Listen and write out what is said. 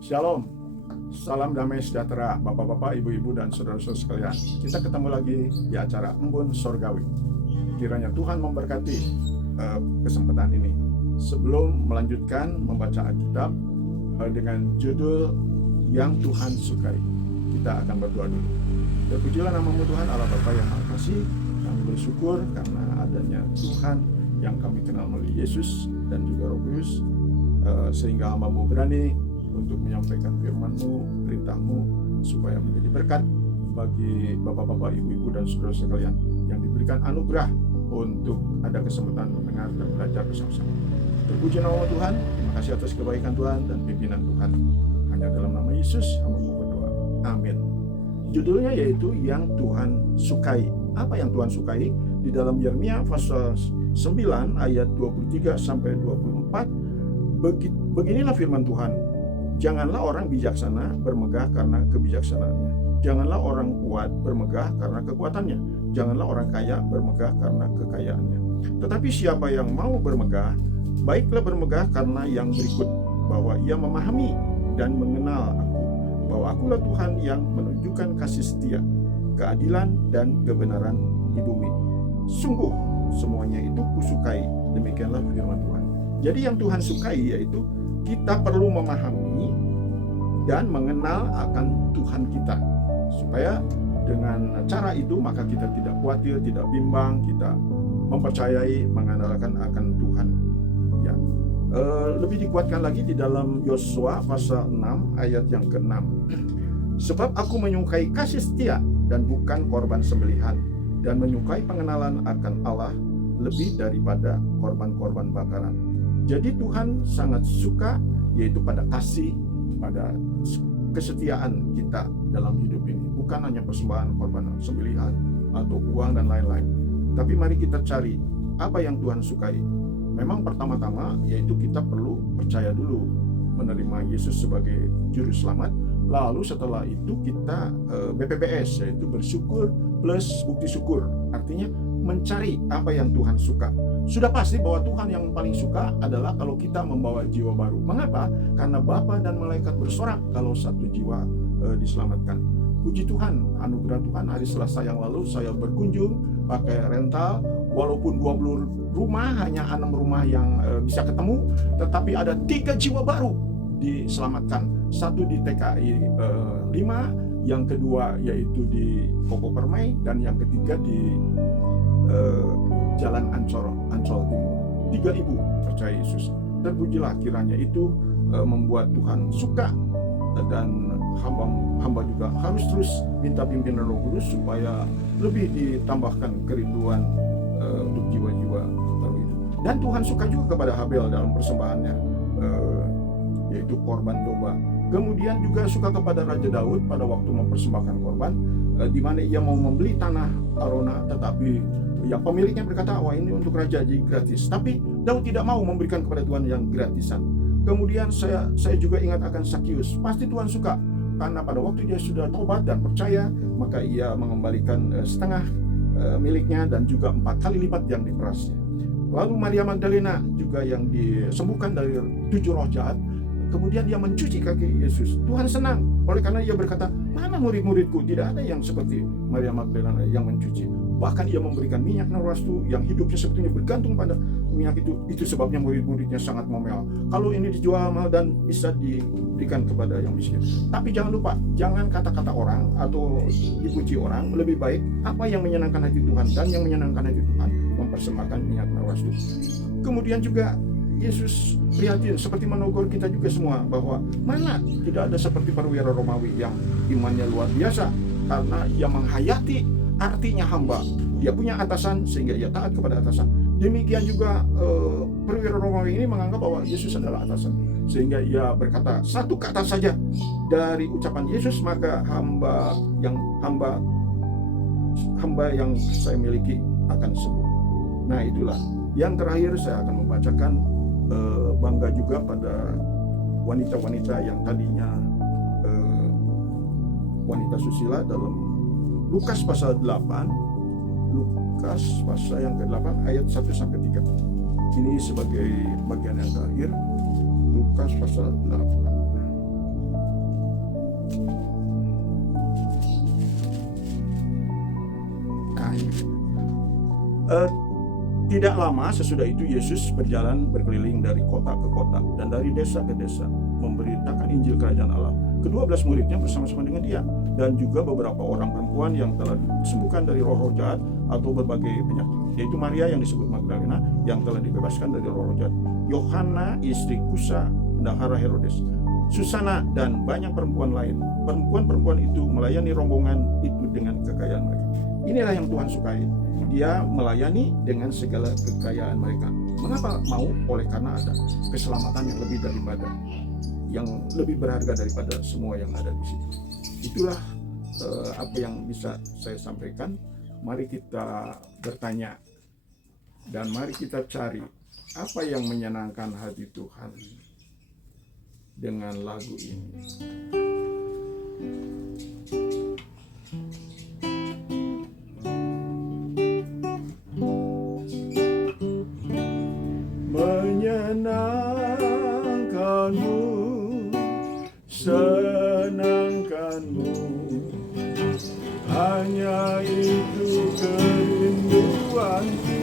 Shalom, salam damai sejahtera Bapak-bapak, Ibu-ibu, dan saudara-saudara sekalian. Kita ketemu lagi di acara Embun Sorgawi. Kiranya Tuhan memberkati kesempatan ini. Sebelum melanjutkan membaca Alkitab dengan judul Yang Tuhan Sukai, kita akan berdoa dulu. Terpujilah namamu Tuhan Allah Bapa yang Maha Kasih. Kami bersyukur karena adanya Tuhan yang kami kenal melalui Yesus dan juga Roh Kudus, sehingga hamba-Mu berani untuk menyampaikan firman-Mu, perintah-Mu, supaya menjadi berkat bagi bapak-bapak, ibu-ibu, dan saudara sekalian yang diberikan anugerah untuk ada kesempatan mendengar dan belajar bersama-sama. Terpuji nama Tuhan, terima kasih atas kebaikan Tuhan dan pimpinan Tuhan. Hanya dalam nama Yesus hamba-Mu berdoa. Amin. Judulnya yaitu Yang Tuhan Sukai. Apa yang Tuhan sukai? Di dalam Yeremia pasal 9 ayat 23 sampai 24, beginilah firman Tuhan. Janganlah orang bijaksana bermegah karena kebijaksanaannya. Janganlah orang kuat bermegah karena kekuatannya. Janganlah orang kaya bermegah karena kekayaannya. Tetapi siapa yang mau bermegah, baiklah bermegah karena yang berikut, bahwa ia memahami dan mengenal aku, bahwa akulah Tuhan yang menunjukkan kasih setia, keadilan dan kebenaran di bumi. Sungguh semuanya itu kusukai. Demikianlah firman Tuhan. Jadi yang Tuhan sukai yaitu kita perlu memahami dan mengenal akan Tuhan kita, supaya dengan cara itu maka kita tidak khawatir, tidak bimbang, kita mempercayai, mengandalkan akan Tuhan. Ya, lebih dikuatkan lagi di dalam Yosua pasal 6 ayat yang ke-6. Sebab aku menyukai kasih setia dan bukan korban sembelihan, dan menyukai pengenalan akan Allah lebih daripada korban-korban bakaran. Jadi Tuhan sangat suka yaitu pada kasih, pada kesetiaan kita dalam hidup ini. Bukan hanya persembahan korban sembelihan atau uang dan lain-lain. Tapi mari kita cari apa yang Tuhan sukai. Memang pertama-tama yaitu kita perlu percaya dulu, menerima Yesus sebagai juru selamat. Lalu setelah itu kita BPBS, yaitu bersyukur plus bukti syukur. Artinya mencari apa yang Tuhan suka. Sudah pasti bahwa Tuhan yang paling suka adalah kalau kita membawa jiwa baru. Mengapa? Karena Bapa dan malaikat bersorak kalau satu jiwa diselamatkan. Puji Tuhan, anugerah Tuhan, hari Selasa yang lalu saya berkunjung pakai rental. Walaupun 20 rumah, hanya 6 rumah yang bisa ketemu, tetapi ada 3 jiwa baru diselamatkan. Satu di TKI 5, yang kedua yaitu di Koko Permai, dan yang ketiga di Jalan Ancol Timur. 3 ibu percaya Yesus. Terpujilah kiranya itu membuat Tuhan suka, dan hamba juga harus terus minta pimpinan Roh Kudus supaya lebih ditambahkan kerinduan untuk jiwa-jiwa baru itu. Dan Tuhan suka juga kepada Habel dalam persembahannya, yaitu korban domba. Kemudian juga suka kepada Raja Daud pada waktu mempersembahkan korban, di mana ia mau membeli tanah Arona, tetapi yang pemiliknya berkata, wah ini untuk raja jadi gratis. Tapi Daud tidak mau memberikan kepada Tuhan yang gratisan. Kemudian saya juga ingat akan Sakius. Pasti Tuhan suka, karena pada waktu dia sudah tobat dan percaya, maka ia mengembalikan setengah miliknya dan juga 4 kali lipat yang diperasnya. Lalu Maria Magdalena juga yang disembuhkan dari 7 roh jahat. Kemudian dia mencuci kaki Yesus. Tuhan senang, oleh karena ia berkata, mana murid-muridku? Tidak ada yang seperti Maria Magdalena yang mencuci. Bahkan ia memberikan minyak narwastu yang hidupnya sebetulnya bergantung pada minyak itu. Itu sebabnya murid-muridnya sangat ngomel. Kalau ini dijual mahal dan bisa diberikan kepada yang miskin. Tapi jangan lupa, jangan kata-kata orang atau dipuji orang. Lebih baik apa yang menyenangkan hati Tuhan, dan yang menyenangkan hati Tuhan mempersembahkan minyak narwastu. Kemudian juga Yesus prihatin, seperti menegur kita juga semua, bahwa mana tidak ada seperti perwira Romawi yang imannya luar biasa, karena ia menghayati artinya hamba. Dia punya atasan sehingga ia taat kepada atasan. Demikian juga perwira Romawi ini menganggap bahwa Yesus adalah atasan, sehingga ia berkata satu kata saja dari ucapan Yesus, maka hamba yang saya miliki akan sembuh. Nah itulah. Yang terakhir saya akan membacakan bangga juga pada wanita-wanita yang tadinya wanita susila dalam Lukas pasal 8, Lukas pasal yang ke-8 ayat 1-3. Ini sebagai bagian yang terakhir, Lukas pasal 8. Nah, ini. Tidak lama sesudah itu Yesus berkeliling dari kota ke kota dan dari desa ke desa memberitakan Injil Kerajaan Allah. Ke-12 muridnya bersama-sama dengan dia dan juga beberapa orang perempuan yang telah disembuhkan dari roh-roh jahat atau berbagai penyakit, yaitu Maria yang disebut Magdalena yang telah dibebaskan dari roh-roh jahat, Yohana istri Kusa bendahara Herodes, Susana dan banyak perempuan lain. Perempuan-perempuan itu melayani rombongan itu dengan kekayaan mereka. Inilah yang Tuhan sukai. Dia melayani dengan segala kekayaan mereka. Mengapa mau? Oleh karena ada keselamatan yang lebih berharga daripada semua yang ada di situ. Itulah apa yang bisa saya sampaikan. Mari kita bertanya dan mari kita cari apa yang menyenangkan hati Tuhan dengan lagu ini. Menyenangkanmu, senangkanmu, hanya itu kerinduanku.